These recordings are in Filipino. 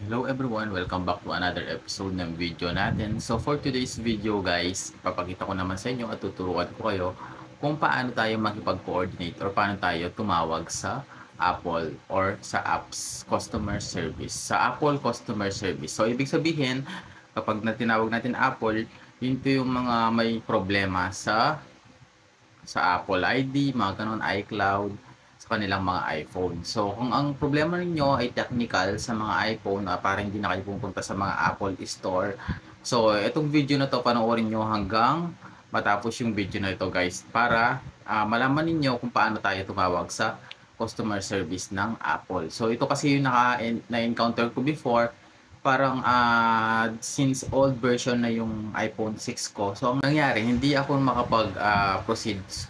Hello everyone! Welcome back to another episode ng video natin. So for today's video guys, papakita ko naman sa inyo at tuturuan ko kayo kung paano tayo makipag-coordinate or paano tayo tumawag sa Apple or sa apps customer service. Sa Apple customer service. So ibig sabihin, kapag tinawag natin Apple, yun to yung mga may problema sa Apple ID, mga ganun, iCloud, sa kanilang mga iPhone. So, kung ang problema ninyo ay technical sa mga iPhone na parang hindi na kayo pupunta sa mga Apple Store. So, itong video na to panoorin nyo hanggang matapos yung video na ito guys para malaman ninyo kung paano tayo tumawag sa customer service ng Apple. So, ito kasi yung na-encounter ko before. Parang since old version na yung iPhone 6 ko. So, ang nangyari, hindi ako makapag-proceed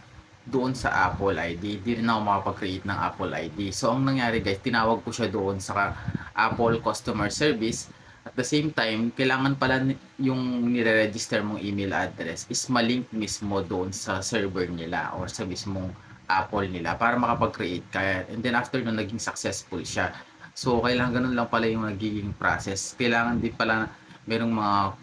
doon sa Apple ID. Hindi rin ako makapag-create ng Apple ID. So, ang nangyari guys, tinawag ko siya doon sa Apple Customer Service. At the same time, kailangan pala yung nire-register mong email address is malink mismo doon sa server nila or sa mismong Apple nila para makapag-create ka. And then after nun, naging successful siya. So, kailangan ganun lang pala yung nagiging process. Kailangan din pala merong mga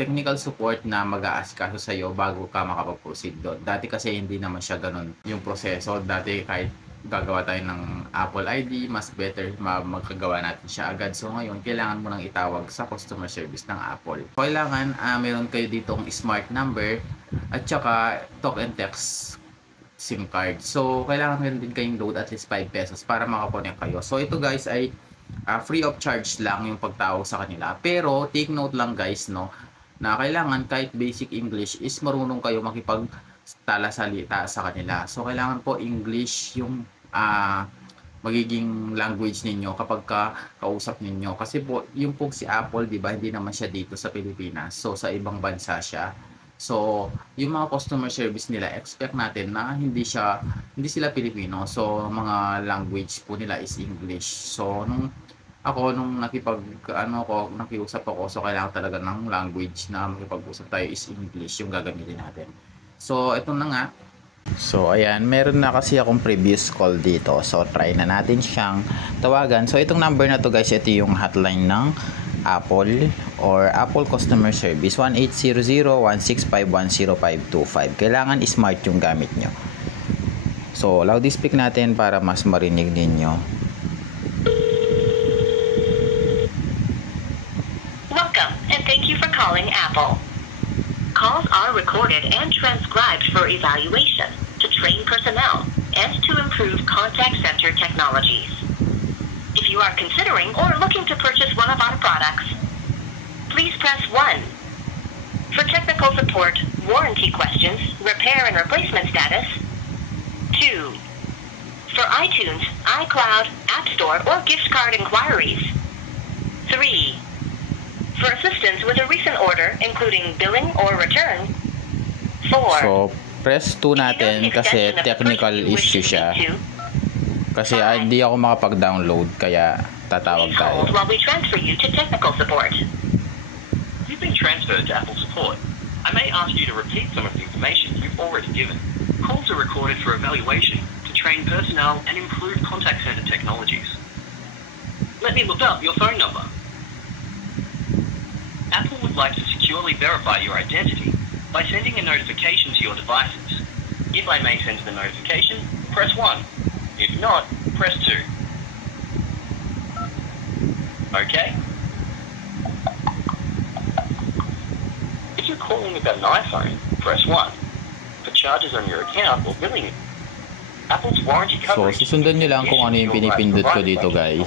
technical support na mag-aasikaso sa iyo bago ka makapag-proceed doon. Dati kasi hindi naman siya ganun yung proseso. Dati kahit gagawa tayo ng Apple ID, mas better magkagawa natin siya agad. So ngayon, kailangan mo nang itawag sa customer service ng Apple. Kailangan meron kayo ditong smart number at saka talk and text SIM card. So, kailangan meron din kayong load at least 5 pesos para makakonect kayo. So, ito guys ay free of charge lang yung pagtawag sa kanila. Pero, take note lang guys, no, na kailangan kahit basic English is marunong kayo makipagtala-salita sa kanila. So, kailangan po English yung magiging language ninyo kapag kausap ninyo. Kasi po, yung po si Apple, di ba, hindi naman siya dito sa Pilipinas. So, sa ibang bansa siya. So, yung mga customer service nila, expect natin na hindi sila Pilipino. So, mga language po nila is English. So, nung nakiusap ako, so kailangan talaga ng language na makipag-usap tayo is English yung gagamitin natin. So, ito na nga. So, ayan, meron na kasi akong previous call dito. So, try na natin siyang tawagan. So, itong number na to guys, ito yung hotline ng Apple or Apple Customer Service 1800-165-10525. Kailangan smart yung gamit nyo. So, loud speak natin para mas marinig ninyo. Welcome and thank you for calling Apple. Calls are recorded and transcribed for evaluation, to train personnel, and to improve contact center technologies. If you are considering or looking to purchase one of our products, please press 1. For technical support, warranty questions, repair and replacement status, 2. For iTunes, iCloud, App Store, or gift card inquiries, 3. For assistance with a recent order, including billing or return, 4. So, press 2 natin kasi technical issue siya. Kasi hindi ako makapag-download kaya tatawag tayo. While we transfer you to technical support. You've been transferred to Apple support. I may ask you to repeat some of the information you've already given. Calls are recorded for evaluation, to train personnel and improve contact center technologies. Let me look up your phone number. Apple would like to securely verify your identity by sending a notification to your devices. If I may send the notification, press 1. If not, press 2. Okay? If you're calling about an iPhone, press 1. For charges on your account or billing, Apple's warranty coverage... So, susundan nyo lang kung ano yung pinipindot ko dito guys.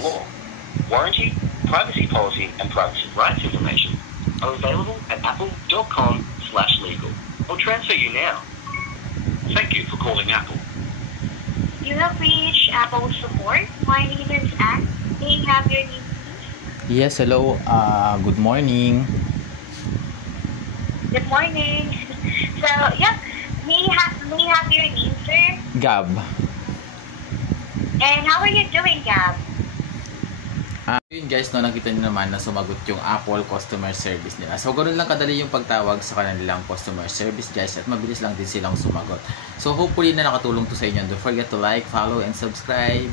Warranty, privacy policy, and privacy rights information are available at apple.com/legal. I'll transfer you now. Thank you for calling Apple. You have reached Apple support. My name is Anne. May I have your name, please? Yes, hello. Good morning. Good morning. So, yeah, may I have your name, sir? Gab. And how are you doing, Gab? Yun guys, no, nakita nyo naman na sumagot yung Apple customer service nila. So, ganoon lang kadali yung pagtawag sa kanilang customer service guys at mabilis lang din silang sumagot. So, hopefully na nakatulong to sa inyo. Don't forget to like, follow, and subscribe.